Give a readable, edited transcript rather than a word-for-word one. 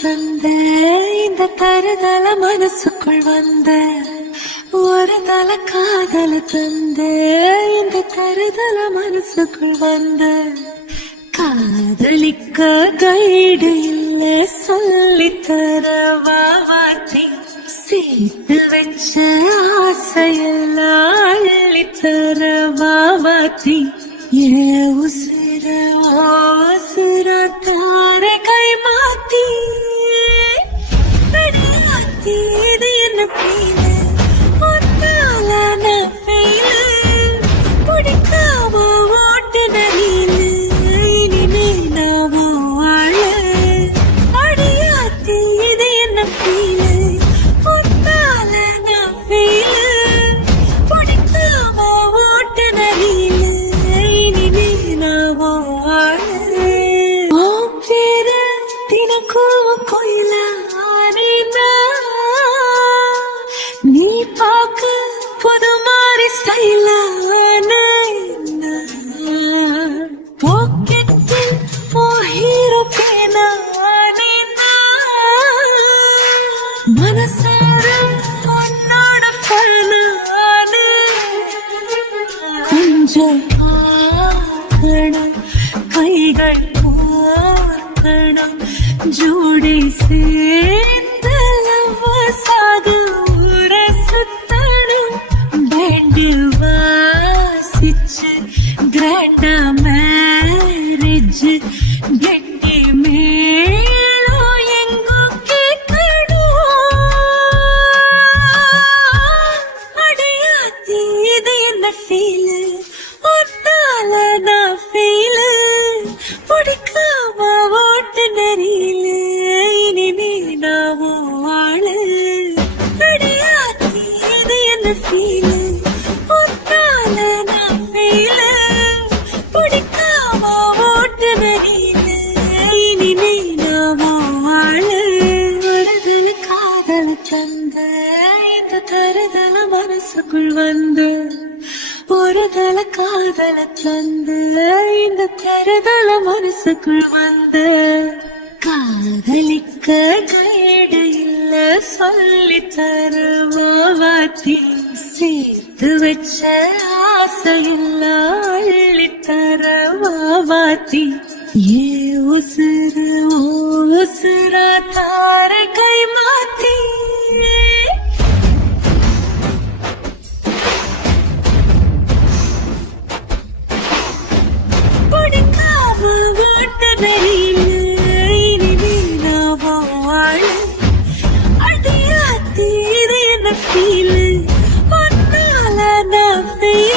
தந்த இந்த தருதல மனசுக்குள் வந்த ஒரு தல காதல தந்த இந்த தருதல மனசுக்குள் வந்த காதலிக்க கைடு இல்ல சொல்லித்தர வாவாத்தி சேர்த்து வச்ச ஆசையெல்லாம் அள்ளித்தர வாவாத்தி ஏ உசிர உசிர தார கை மாத்தி அடியாத்தி இது என்ன ஃபீல் ஒன்னாலான ஃபீல் பிடிக்காம ஓட்டுன நீலு இனிமே நாவோ வாழ அடியாத்தி இது என்ன ஃபீல் ஒன்னாலான ஃபீல் பிடிக்காம ஓட்டுன நீலு இனிமே நாவோ வாழ ஓ பேரு தினக்கும் கோயில நீ பாக்க புது மாதிரி ஸ்டைலான பாக்கெட்டில் ஓ ஹீரோ பேனா மனசார உன்னோட ஃபேனான கொஞ்சம் பார்க்கணும் கைகள் பார்க்கணும் ஜோடி சேர்ந்து லவ்வசாக ஊர சுத்தணும் பேண்டு வாசிச்சு கிராண்டா மேரேஜ் கெட்டி மேளம் எங்கோ கேட்கணும் அடையாத்தி இது என்ன ஃபீல் ஒன்னால நான் ஃபீல் பிடிக்காம ஓட்டு நெறியில இனிமே நாவோ வாழ அடையாத்தி இது என்ன ஃபீல் ஒன்னால நான் ஃபீல் பிடிக்காம ஓட்டு நெறியில இனிமே நாவோ வாழ வருதல காதல தந்த இந்த தருதல மனசுக்குள் வந்து ஒரு தல காதல தந்து இந்த தருதல மனசுக்குள் வந்து காதலிக்க கைடு இல்ல சொல்லித்தர வாவாத்தி சேர்த்து வச்ச ஆசையெல்லாம் அள்ளித்தர வாவாத்தி ஏ உசுர ஓ உசுரா தாரக